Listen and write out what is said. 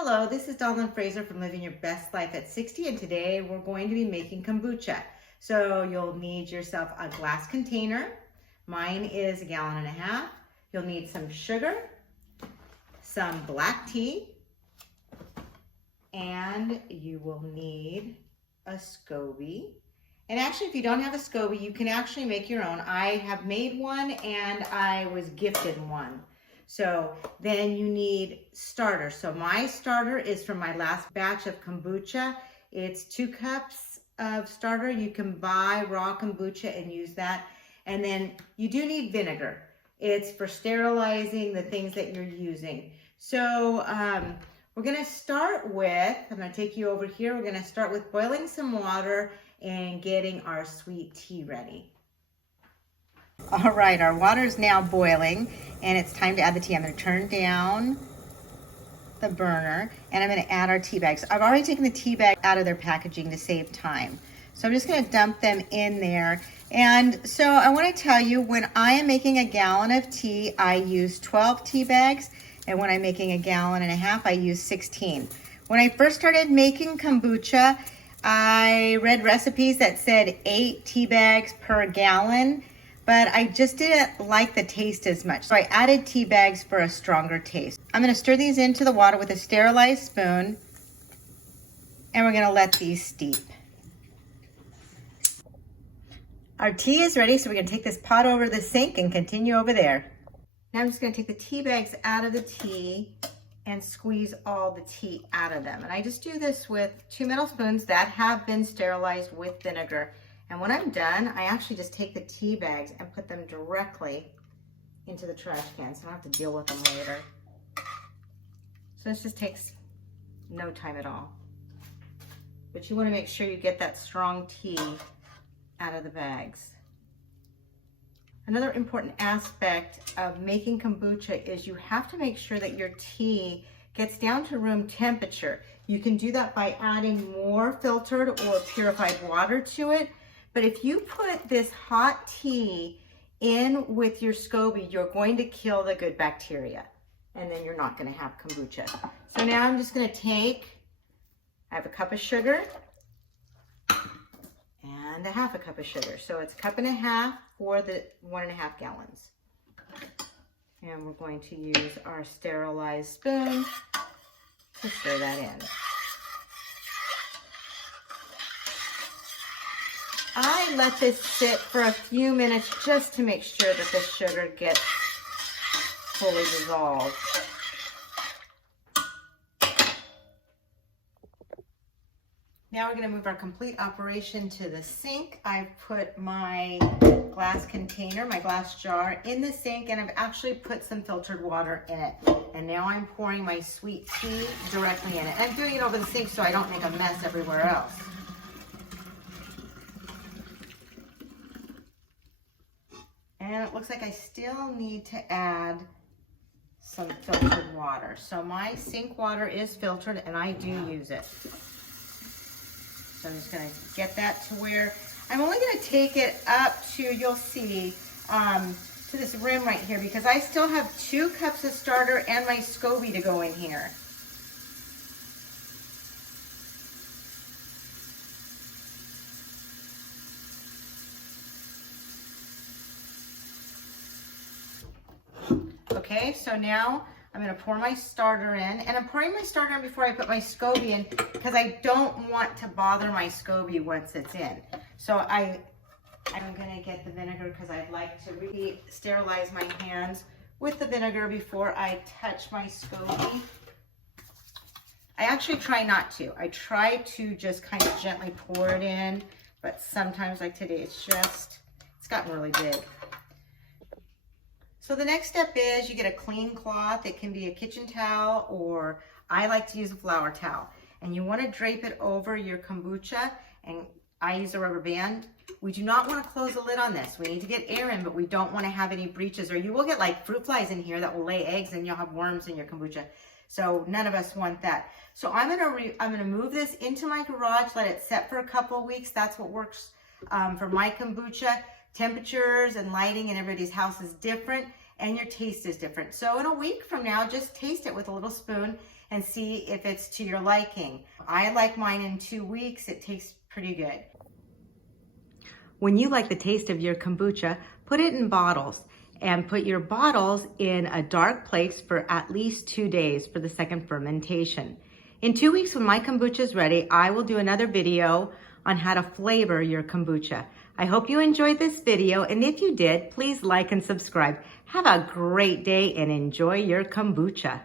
Hello, this is Donald Fraser from Living Your Best Life at 60, and today we're going to be making kombucha. So you'll need yourself a glass container. Mine is 1.5 gallons. You'll need some sugar, some black tea, and you will need a SCOBY. And actually, if you don't have a SCOBY, you can actually make your own. I have made one and I was gifted one. So then you need starter. So my starter is from my last batch of kombucha. It's 2 cups of starter. You can buy raw kombucha and use that. And then you do need vinegar. It's for sterilizing the things that you're using. So we're gonna start with, I'm gonna take you over here. We're gonna start with boiling some water and getting our sweet tea ready. All right, our water is now boiling and it's time to add the tea. I'm going to turn down the burner and I'm going to add our tea bags. I've already taken the tea bag out of their packaging to save time. So I'm just going to dump them in there. And so I want to tell you, when I am making 1 gallon of tea, I use 12 tea bags. And when I'm making 1.5 gallons, I use 16. When I first started making kombucha, I read recipes that said 8 tea bags per gallon. But I just didn't like the taste as much. So I added tea bags for a stronger taste. I'm gonna stir these into the water with a sterilized spoon, and we're gonna let these steep. Our tea is ready, so we're gonna take this pot over to the sink and continue over there. Now I'm just gonna take the tea bags out of the tea and squeeze all the tea out of them. And I just do this with 2 metal spoons that have been sterilized with vinegar. And when I'm done, I actually just take the tea bags and put them directly into the trash can, so I don't have to deal with them later. So this just takes no time at all. But you want to make sure you get that strong tea out of the bags. Another important aspect of making kombucha is you have to make sure that your tea gets down to room temperature. You can do that by adding more filtered or purified water to it. But if you put this hot tea in with your SCOBY, you're going to kill the good bacteria, and then you're not going to have kombucha. So now I'm just going to I have a cup of sugar and a 1/2 cup of sugar. So it's 1.5 cups for the 1.5 gallons. And we're going to use our sterilized spoon to stir that in. I let this sit for a few minutes just to make sure that the sugar gets fully dissolved. Now we're going to move our complete operation to the sink. I've put my glass container, my glass jar in the sink, and I've actually put some filtered water in it. And now I'm pouring my sweet tea directly in it. I'm doing it over the sink so I don't make a mess everywhere else. And it looks like I still need to add some filtered water. So my sink water is filtered and I do use it. So I'm just gonna get that to where, I'm only gonna take it up to, you'll see, to this rim right here, because I still have 2 cups of starter and my SCOBY to go in here. Okay, so now I'm going to pour my starter in, and I'm pouring my starter in before I put my SCOBY in because I don't want to bother my SCOBY once it's in. So I'm going to get the vinegar because I'd like to really sterilize my hands with the vinegar before I touch my SCOBY. I actually try not to. I try to just kind of gently pour it in, but sometimes like today it's gotten really big. So the next step is you get a clean cloth. It can be a kitchen towel, or I like to use a flour towel. And you want to drape it over your kombucha, and I use a rubber band. We do not want to close the lid on this. We need to get air in, but we don't want to have any breaches, or you will get like fruit flies in here that will lay eggs and you'll have worms in your kombucha. So none of us want that. So I'm gonna move this into my garage, let it set for a couple of weeks. That's what works for my kombucha. Temperatures and lighting in everybody's house is different, and your taste is different. So in a week from now, just taste it with a little spoon and see if it's to your liking. I like mine in 2 weeks. It tastes pretty good. When you like the taste of your kombucha, put it in bottles and put your bottles in a dark place for at least 2 days for the second fermentation. In 2 weeks, when my kombucha is ready, I will do another video on how to flavor your kombucha. I hope you enjoyed this video, and if you did, please like and subscribe. Have a great day and enjoy your kombucha.